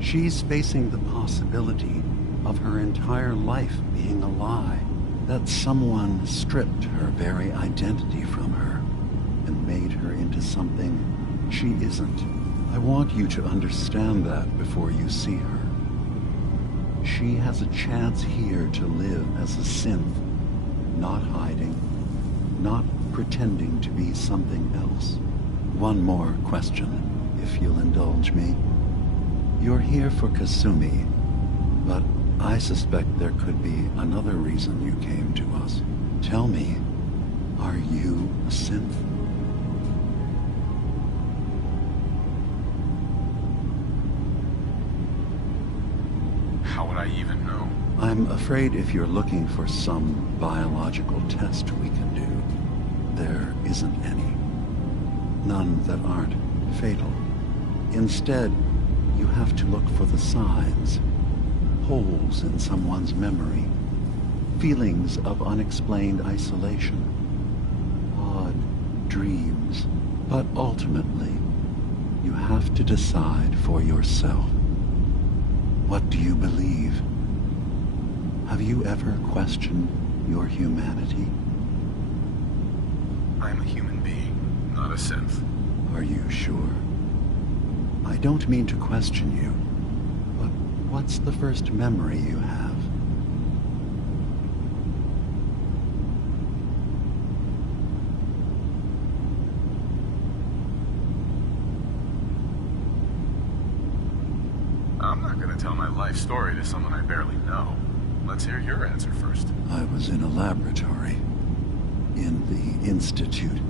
She's facing the possibility of her entire life being a lie, that someone stripped her very identity from her and made her into something she isn't. I want you to understand that before you see her. She has a chance here to live as a synth, not hiding, not pretending to be something else. One more question, if you'll indulge me. You're here for Kasumi, but I suspect there could be another reason you came to us. Tell me, are you a synth? How would I even know? I'm afraid if you're looking for some biological test we can do, there isn't any. None that aren't fatal. Instead, you have to look for the signs. Holes in someone's memory. Feelings of unexplained isolation. Odd dreams. But ultimately, you have to decide for yourself. What do you believe? Have you ever questioned your humanity? I'm a human being, not a synth. Are you sure? I don't mean to question you, but what's the first memory you have? I'm not gonna tell my life story to someone I barely know. Let's hear your answer first. I was in a laboratory. In the Institute.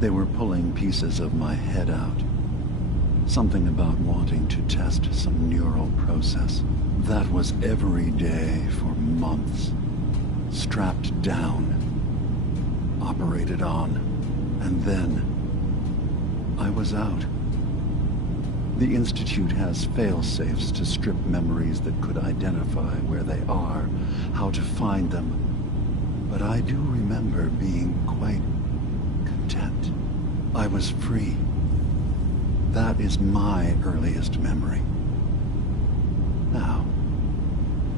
They were pulling pieces of my head out. Something about wanting to test some neural process. That was every day for months. Strapped down. Operated on. And then I was out. The Institute has fail-safes to strip memories that could identify where they are, how to find them. But I do remember being quite content. I was free. That is my earliest memory. Now,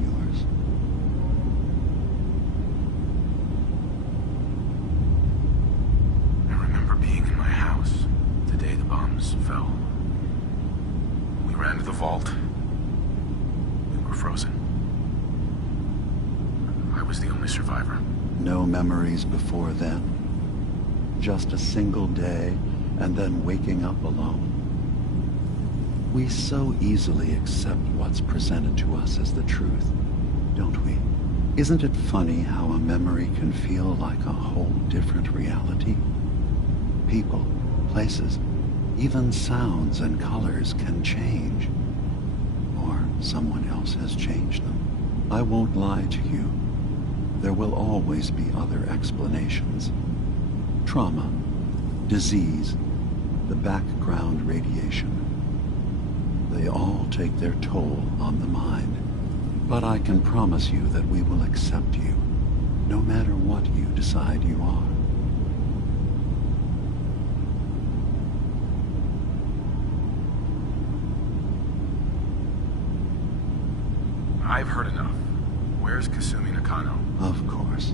yours. I remember being in my house the day the bombs fell. We ran to the vault. We were frozen. I was the only survivor. No memories before then. Just a single day, and then waking up alone. We so easily accept what's presented to us as the truth, don't we? Isn't it funny how a memory can feel like a whole different reality? People, places, even sounds and colors can change. Or someone else has changed them. I won't lie to you. There will always be other explanations. Trauma, disease, the background radiation. They all take their toll on the mind. But I can promise you that we will accept you, no matter what you decide you are. I've heard enough. Where's Kasumi Nakano? Of course.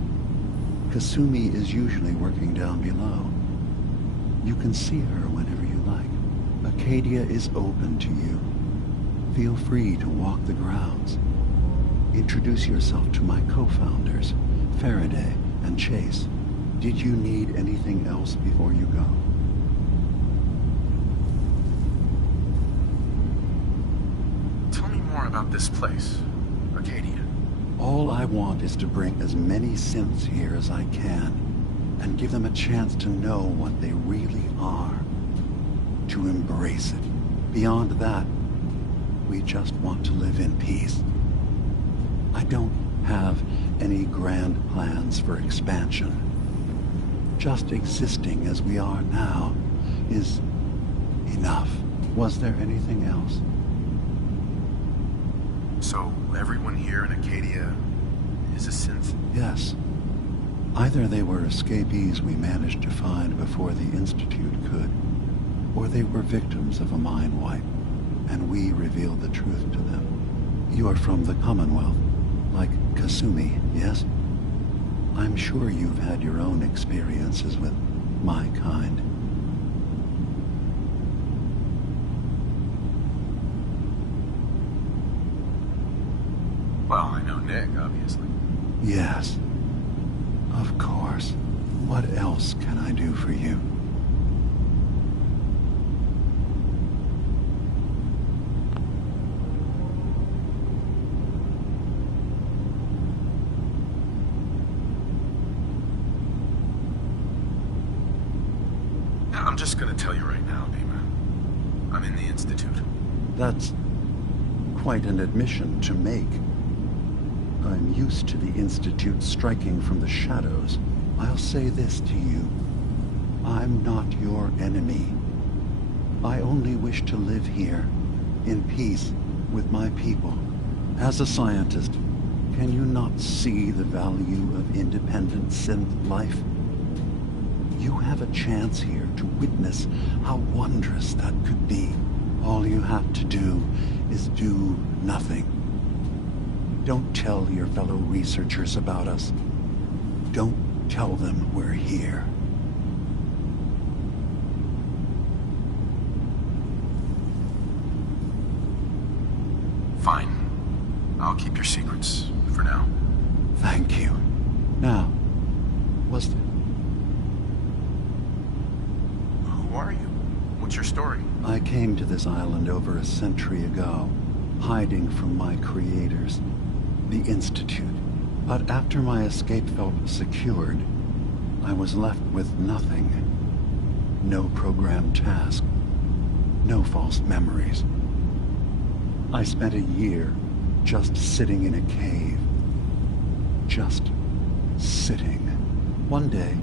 Kasumi is usually working down below. You can see her whenever you like. Acadia is open to you. Feel free to walk the grounds. Introduce yourself to my co-founders, Faraday and Chase. Did you need anything else before you go? Tell me more about this place, Acadia. All I want is to bring as many synths here as I can, and give them a chance to know what they really are. To embrace it. Beyond that, we just want to live in peace. I don't have any grand plans for expansion. Just existing as we are now is enough. Was there anything else? So, everyone here in Acadia is a synth? Yes. Either they were escapees we managed to find before the Institute could, or they were victims of a mind wipe, and we revealed the truth to them. You're from the Commonwealth, like Kasumi, yes? I'm sure you've had your own experiences with my kind. Well, I know Nick, obviously. Yes, of course. What else can I do for you? I'm just gonna tell you right now, Dima. I'm in the Institute. That's quite an admission to make. I'm used to the Institute striking from the shadows. I'll say this to you. I'm not your enemy. I only wish to live here, in peace, with my people. As a scientist, can you not see the value of independent synth life? You have a chance here to witness how wondrous that could be. All you have to do is do nothing. Don't tell your fellow researchers about us. Don't tell them we're here. Fine. I'll keep your secrets for now. Thank you. Now, was there... Who are you? What's your story? I came to this island over a century ago, hiding from my creators, the Institute. But after my escape felt secured, I was left with nothing. No programmed task. No false memories. I spent a year just sitting in a cave. Just sitting. One day,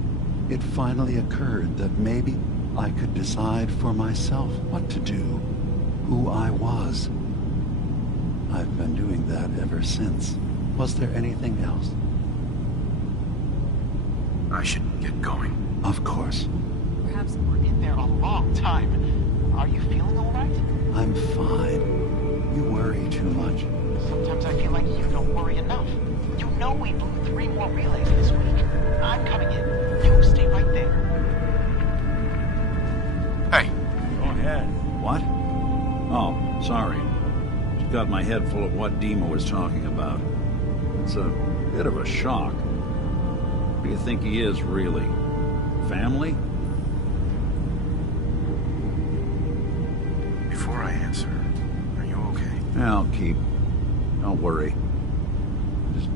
it finally occurred that maybe I could decide for myself what to do, who I was. I've been doing that ever since. Was there anything else? I should get going. Of course. Perhaps we're in there a long time. Are you feeling all right? I'm fine. You worry too much. Sometimes I feel like you don't worry enough. You know we blew 3 more relays this week. I'm coming in. You stay right there. Hey. Go ahead. What? Oh, sorry. Just got my head full of what Dima was talking about. It's a bit of a shock. What do you think he is, really? Family? Before I answer, are you okay? I'll keep. Don't worry. Just...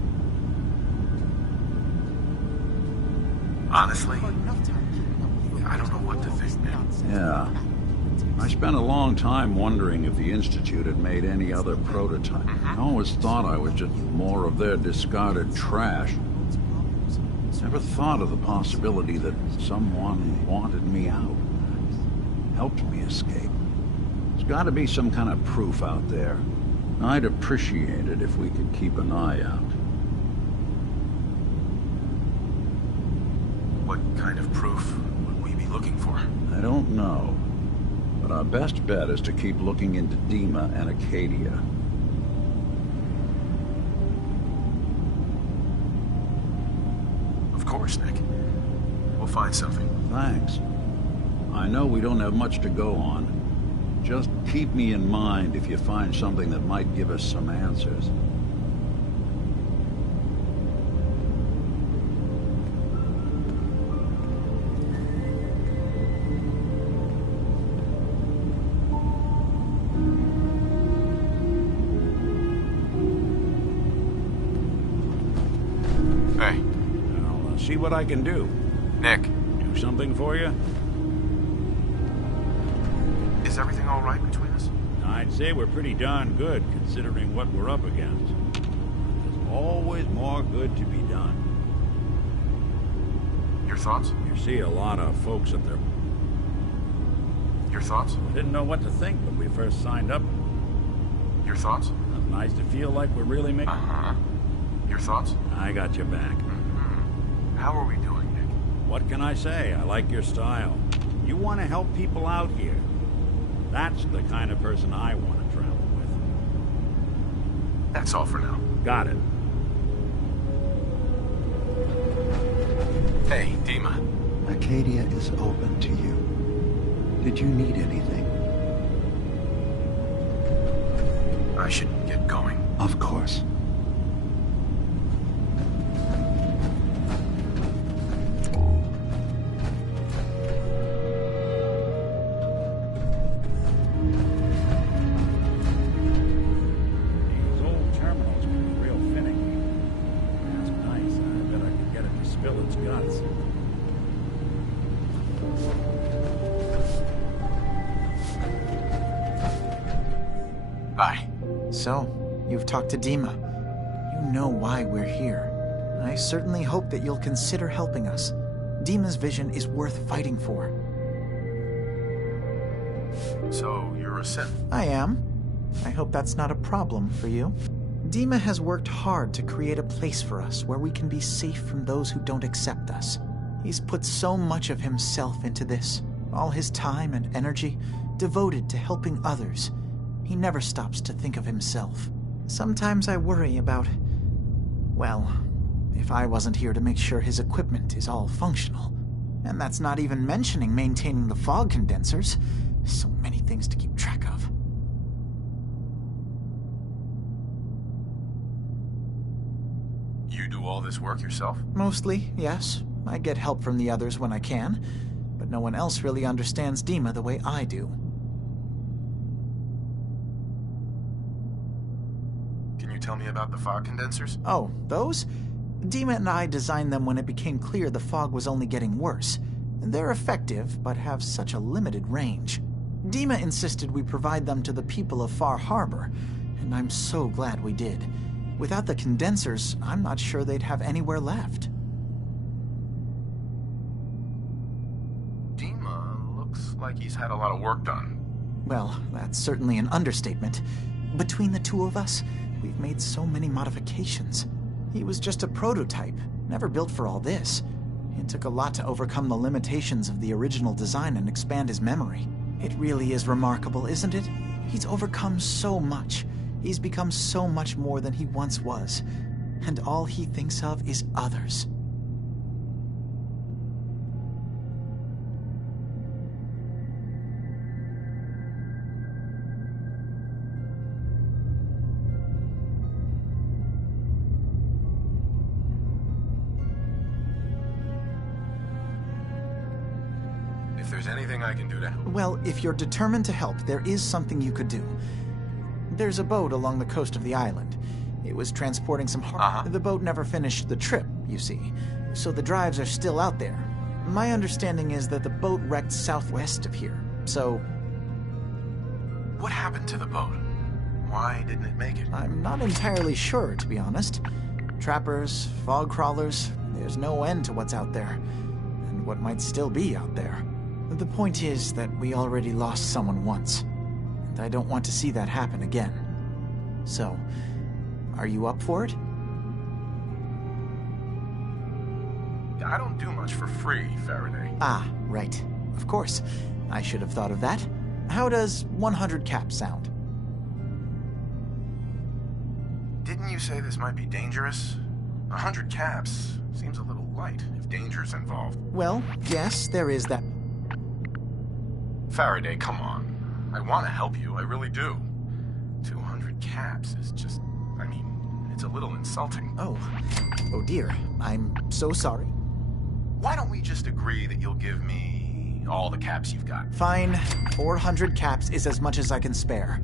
Honestly, I don't know what to think, Nick. Yeah. I spent a long time wondering if the Institute had made any other prototype. I always thought I was just more of their discarded trash. Never thought of the possibility that someone wanted me out. Helped me escape. There's got to be some kind of proof out there. I'd appreciate it if we could keep an eye out. What kind of proof would we be looking for? I don't know. But our best bet is to keep looking into Dima and Acadia. Of course, Nick. We'll find something. Thanks. I know we don't have much to go on. Just keep me in mind if you find something that might give us some answers. Hey. I'll see what I can do. Nick. Do something for you? Is everything all right between us? I'd say we're pretty darn good, considering what we're up against. There's always more good to be done. Your thoughts? You see a lot of folks up there. Your thoughts? Didn't know what to think when we first signed up. Your thoughts? Nice to feel like we're really making... Uh-huh. Your thoughts? I got your back. Mm-hmm. How are we doing, Nick? What can I say? I like your style. You want to help people out here. That's the kind of person I want to travel with. That's all for now. Got it. Hey, Dima. Acadia is open to you. Did you need anything? I should get going. Of course. These old terminals can be real finicky. That's nice. I bet I could get it to spill its guts. Bye. So, you've talked to Dima. You know why we're here. I certainly hope that you'll consider helping us. Dima's vision is worth fighting for. So, you're a Sith? I am. I hope that's not a problem for you. Dima has worked hard to create a place for us where we can be safe from those who don't accept us. He's put so much of himself into this, all his time and energy devoted to helping others. He never stops to think of himself. Sometimes I worry about, well, if I wasn't here to make sure his equipment is all functional. And that's not even mentioning maintaining the fog condensers. So many things to keep track of. You do all this work yourself? Mostly, yes. I get help from the others when I can, but no one else really understands Dima the way I do. Can you tell me about the fog condensers? Oh, those? Dima and I designed them when it became clear the fog was only getting worse. They're effective, but have such a limited range. Dima insisted we provide them to the people of Far Harbor, and I'm so glad we did. Without the condensers, I'm not sure they'd have anywhere left. Dima looks like he's had a lot of work done. Well, that's certainly an understatement. Between the two of us, we've made so many modifications. He was just a prototype, never built for all this. It took a lot to overcome the limitations of the original design and expand his memory. It really is remarkable, isn't it? He's overcome so much. He's become so much more than he once was. And all he thinks of is others. If there's anything I can do to help. Well, if you're determined to help, there is something you could do. There's a boat along the coast of the island. It was transporting some The boat never finished the trip, you see, so the drives are still out there. My understanding is that the boat wrecked southwest of here, so... What happened to the boat? Why didn't it make it? I'm not entirely sure, to be honest. Trappers, fog crawlers, there's no end to what's out there, and what might still be out there. The point is that we already lost someone once. I don't want to see that happen again. So, are you up for it? I don't do much for free, Faraday. Ah, right. Of course. I should have thought of that. How does 100 caps sound? Didn't you say this might be dangerous? 100 caps seems a little light if danger's involved. Well, yes, there is that. Faraday, come on. I want to help you, I really do. 200 caps is just, I mean, it's a little insulting. Oh dear, I'm so sorry. Why don't we just agree that you'll give me all the caps you've got? Fine, 400 caps is as much as I can spare.